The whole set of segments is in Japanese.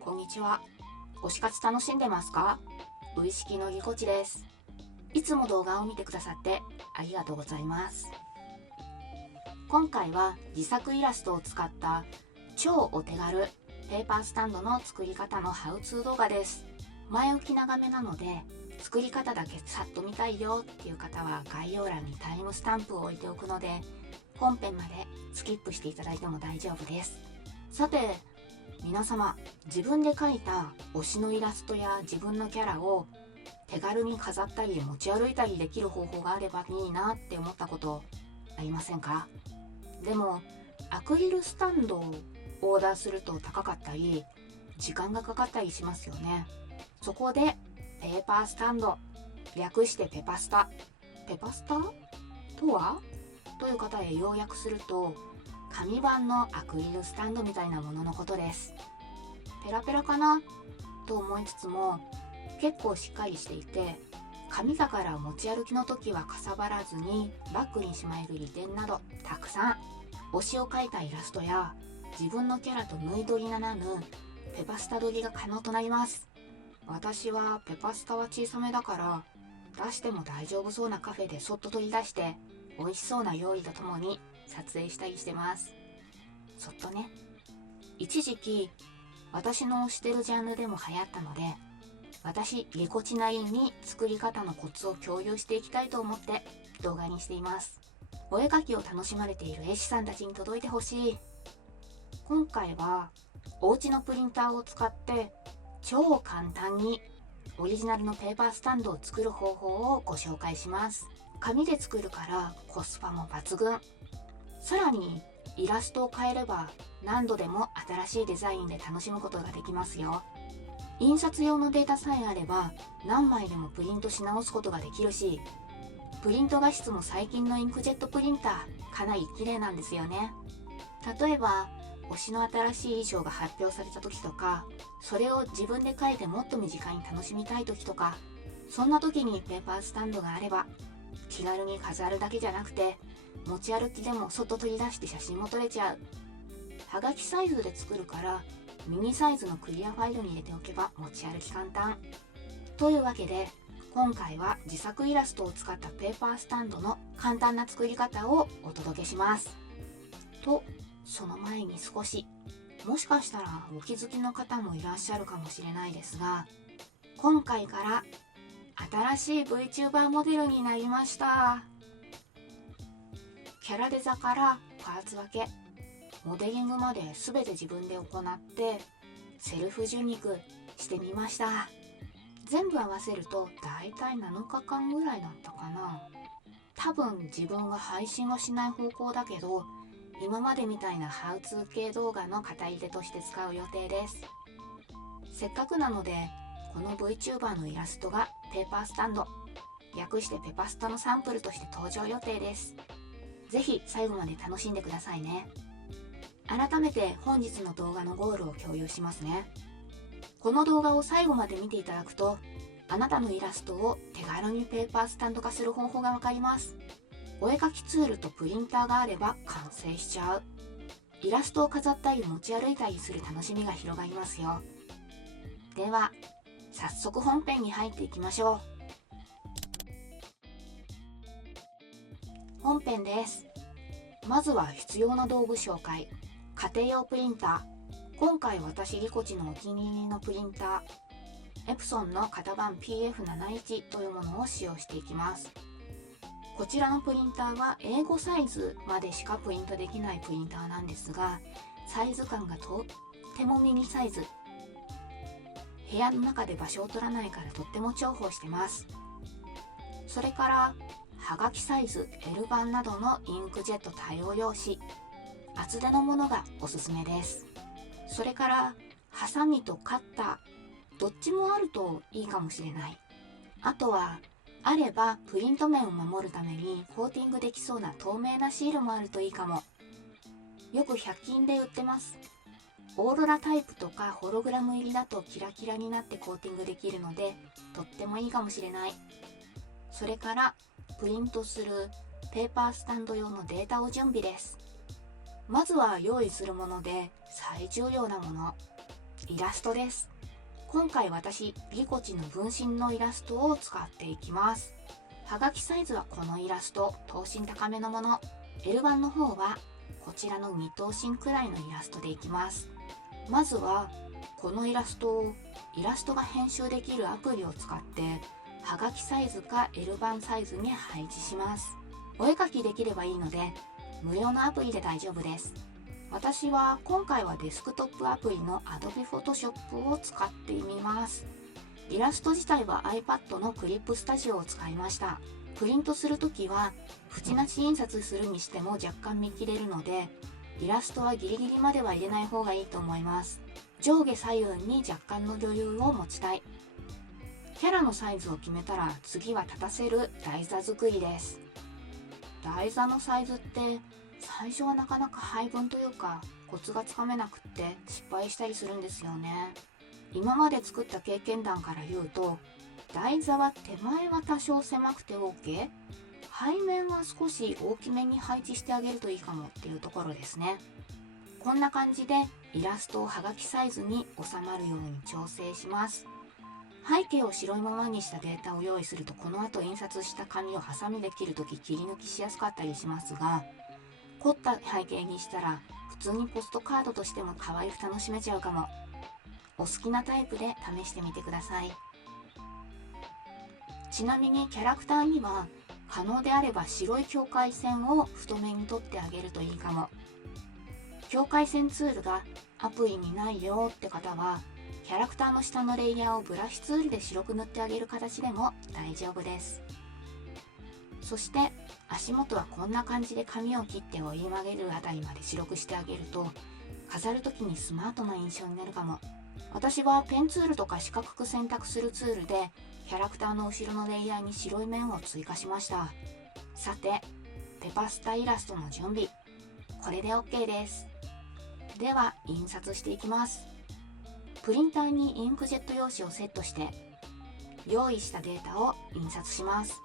こんにちは。推し活楽しんでますか？ウイスキーのぎこちです。いつも動画を見てくださってありがとうございます。今回は自作イラストを使った超お手軽ペーパースタンドの作り方のハウツー動画です。前置き長めなので作り方だけさっと見たいよっていう方は概要欄にタイムスタンプを置いておくので本編までスキップしていただいても大丈夫です。さて皆様、自分で描いた推しのイラストや自分のキャラを手軽に飾ったり持ち歩いたりできる方法があればいいなって思ったことありませんか？でもアクリルスタンドをオーダーすると高かったり時間がかかったりしますよね。そこでペーパースタンド、略してペパスタ。ペパスタとはという方へ要約すると紙板のアクリルスタンドみたいなもののことです。ペラペラかなと思いつつも結構しっかりしていて紙だから持ち歩きの時はかさばらずにバッグにしまえる利点などたくさん。推しを描いたイラストや自分のキャラと縫い取りならぬペパスタ取りが可能となります。私はペパスタは小さめだから出しても大丈夫そうなカフェでそっと取り出して美味しそうな料理とともに撮影したりしてます。そっとね。一時期私の推してるジャンルでも流行ったので私ぎこちなりに作り方のコツを共有していきたいと思って動画にしています。お絵描きを楽しまれている絵師さんたちに届いてほしい。今回はお家のプリンターを使って超簡単にオリジナルのペーパースタンドを作る方法をご紹介します。紙で作るからコスパも抜群。さらにイラストを変えれば何度でも新しいデザインで楽しむことができますよ。印刷用のデータさえあれば何枚でもプリントし直すことができるし、プリント画質も最近のインクジェットプリンターかなり綺麗なんですよね。例えば推しの新しい衣装が発表された時とか、それを自分で描いてもっと身近に楽しみたい時とか、そんな時にペーパースタンドがあれば気軽に飾るだけじゃなくて持ち歩きでも外取り出して写真も撮れちゃう。はがきサイズで作るからミニサイズのクリアファイルに入れておけば持ち歩き簡単。というわけで今回は自作イラストを使ったペーパースタンドの簡単な作り方をお届けします。とその前に少し、もしかしたらお気づきの方もいらっしゃるかもしれないですが、今回から新しい VTuber モデルになりました。キャラデザからパーツ分け、モデリングまで全て自分で行ってセルフ受肉してみました。全部合わせるとだいたい7日間ぐらいだったかな。多分自分は配信はしない方向だけど今までみたいなハウツー系動画の語り手として使う予定です。せっかくなのでこの VTuber のイラストがペーパースタンド、略してペパスタのサンプルとして登場予定です。ぜひ最後まで楽しんでくださいね。改めて本日の動画のゴールを共有しますね。この動画を最後まで見ていただくとあなたのイラストを手軽にペーパースタンド化する方法がわかります。お絵描きツールとプリンターがあれば完成しちゃう。イラストを飾ったり持ち歩いたりする楽しみが広がりますよ。では早速本編に入っていきましょう。本編です。まずは必要な道具紹介。家庭用プリンター。今回私ぎこちのお気に入りのプリンター、エプソンの型番 PF71 というものを使用していきます。こちらのプリンターは英語サイズまでしかプリントできないプリンターなんですが、サイズ感がとってもミニサイズ。部屋の中で場所を取らないからとっても重宝してます。それからはがきサイズ L 版などのインクジェット対応用紙、厚手のものがおすすめです。それからハサミとカッター、どっちもあるといいかもしれない。あとはあればプリント面を守るためにコーティングできそうな透明なシールもあるといいかも。よく100均で売ってます。オーロラタイプとかホログラム入りだとキラキラになってコーティングできるのでとってもいいかもしれない。それからプリントするペーパースタンド用のデータを準備です。まずは用意するもので最重要なもの、イラストです。今回私、ぎこちの分身のイラストを使っていきます。はがきサイズはこのイラスト、等身高めのもの。L 版の方はこちらの2等身くらいのイラストでいきます。まずはこのイラストをイラストが編集できるアプリを使ってはがきサイズか L 版サイズに配置します。お絵描きできればいいので無料のアプリで大丈夫です。私は今回はデスクトップアプリの Adobe Photoshop を使ってみます。イラスト自体は iPad のクリップスタジオを使いました。プリントするときは縁なし印刷するにしても若干見切れるので、イラストはギリギリまでは入れない方がいいと思います。上下左右に若干の余裕を持ちたい。キャラのサイズを決めたら次は立たせる台座作りです。台座のサイズって最初はなかなか配分というかコツがつかめなくって失敗したりするんですよね。今まで作った経験談から言うと、台座は手前は多少狭くて OK、 背面は少し大きめに配置してあげるといいかもっていうところですね。こんな感じでイラストをはがきサイズに収まるように調整します。背景を白いままにしたデータを用意すると、この後印刷した紙をハサミで切るとき切り抜きしやすかったりしますが、凝った背景にしたら普通にポストカードとしても可愛く楽しめちゃうかも。お好きなタイプで試してみてください。ちなみにキャラクターには可能であれば白い境界線を太めに取ってあげるといいかも。境界線ツールがアプリにないよって方は、キャラクターの下のレイヤーをブラシツールで白く塗ってあげる形でも大丈夫です。そして足元はこんな感じで髪を切って折り曲げるあたりまで白くしてあげると、飾るときにスマートな印象になるかも。私はペンツールとか四角く選択するツールでキャラクターの後ろのレイヤーに白い面を追加しました。さて、ペパスタイラストの準備、これで OK です。では印刷していきます。プリンターにインクジェット用紙をセットして用意したデータを印刷します。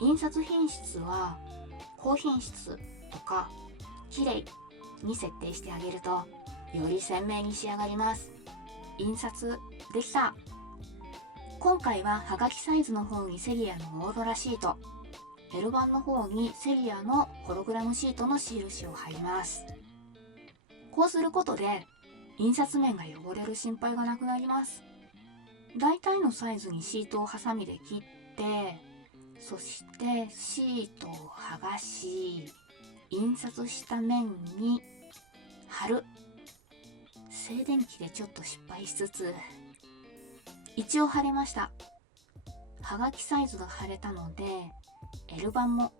印刷品質は高品質とか綺麗に設定してあげるとより鮮明に仕上がります。印刷できた。今回ははがきサイズの方にセリアのオーロラシート、L 版の方にセリアのホログラムシートの印を貼ります。こうすることで印刷面が汚れる心配がなくなります。大体のサイズにシートをハサミで切って、そしてシートを剥がし、印刷した面に貼る。静電気でちょっと失敗しつつ一応貼れました。はがきサイズが貼れたので L 版も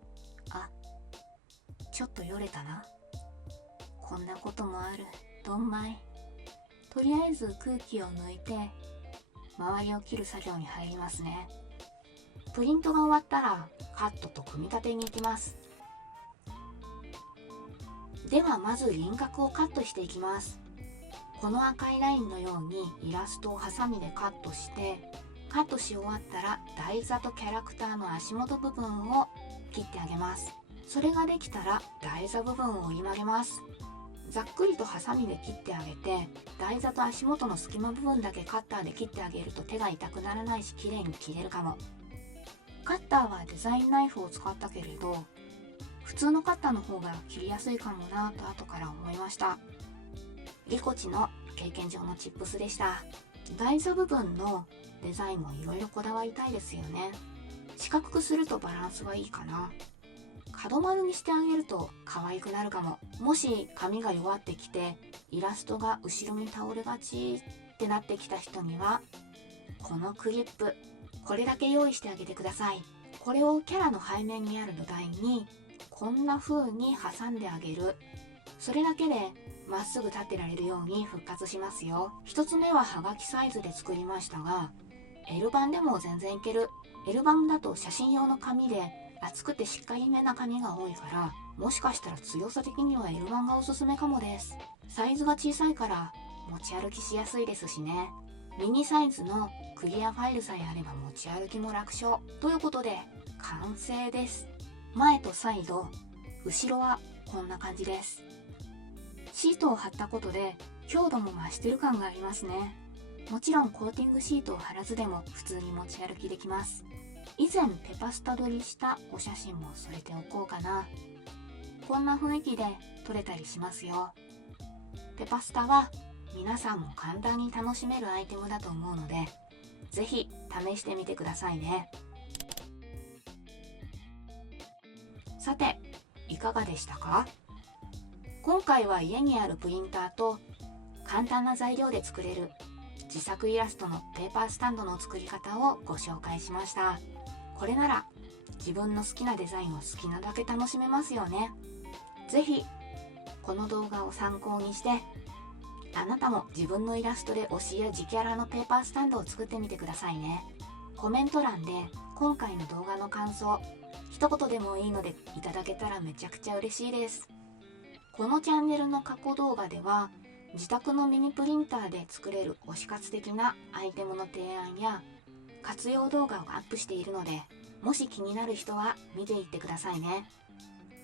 ちょっとよれたな。こんなこともある。どんまい。とりあえず空気を抜いて周りを切る作業に入りますね。プリントが終わったらカットと組み立てに行きます。ではまず輪郭をカットしていきます。この赤いラインのようにイラストをハサミでカットして、カットし終わったら台座とキャラクターの足元部分を切ってあげます。それができたら台座部分を折り曲げます。ざっくりとハサミで切ってあげて、台座と足元の隙間部分だけカッターで切ってあげると手が痛くならないし綺麗に切れるかも。カッターはデザインナイフを使ったけれど、普通のカッターの方が切りやすいかもなと後から思いました。ぎこちの経験上のチップスでした。台座部分のデザインもいろいろこだわりたいですよね。四角くするとバランスはいいかな。角丸にしてあげると可愛くなるかも。もし紙が弱ってきてイラストが後ろに倒れがちってなってきた人には、このクリップ、これだけ用意してあげてください。これをキャラの背面にある土台にこんな風に挟んであげる。それだけでまっすぐ立ってられるように復活しますよ。一つ目ははがきサイズで作りましたが、L 版でも全然いける。L 版だと写真用の紙で厚くてしっかりめな紙が多いから、もしかしたら強さ的には L 版がおすすめかもです。サイズが小さいから持ち歩きしやすいですしね。ミニサイズのクリアファイルさえあれば持ち歩きも楽勝ということで、完成です。前とサイド、後ろはこんな感じです。シートを貼ったことで強度も増してる感がありますね。もちろんコーティングシートを貼らずでも普通に持ち歩きできます。以前ペパスタ撮りしたお写真も添えておこうかな。こんな雰囲気で撮れたりしますよ。ペパスタは皆さんも簡単に楽しめるアイテムだと思うので、ぜひ試してみてくださいね。さて、いかがでしたか？今回は家にあるプリンターと簡単な材料で作れる自作イラストのペーパースタンドの作り方をご紹介しました。これなら自分の好きなデザインを好きなだけ楽しめますよね。ぜひこの動画を参考にしてあなたも自分のイラストで推しや自キャラのペーパースタンドを作ってみてくださいね。コメント欄で今回の動画の感想一言でもいいのでいただけたらめちゃくちゃ嬉しいです。このチャンネルの過去動画では自宅のミニプリンターで作れる推し活的なアイテムの提案や活用動画をアップしているので、もし気になる人は見ていってくださいね。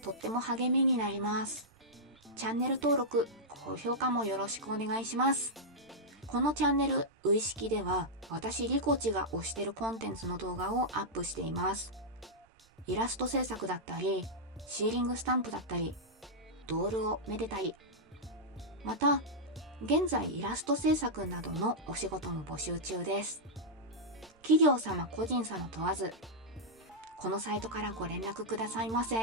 とっても励みになります。チャンネル登録、高評価もよろしくお願いします。このチャンネルういしきでは私リコチが推してるコンテンツの動画をアップしています。イラスト制作だったりシーリングスタンプだったりドールをめでたり、また現在イラスト制作などのお仕事も募集中です。企業様個人様問わずこのサイトからご連絡くださいませ。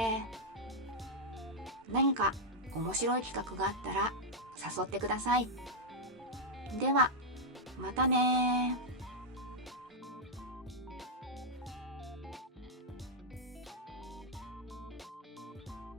何か面白い企画があったら誘ってください。ではまたね。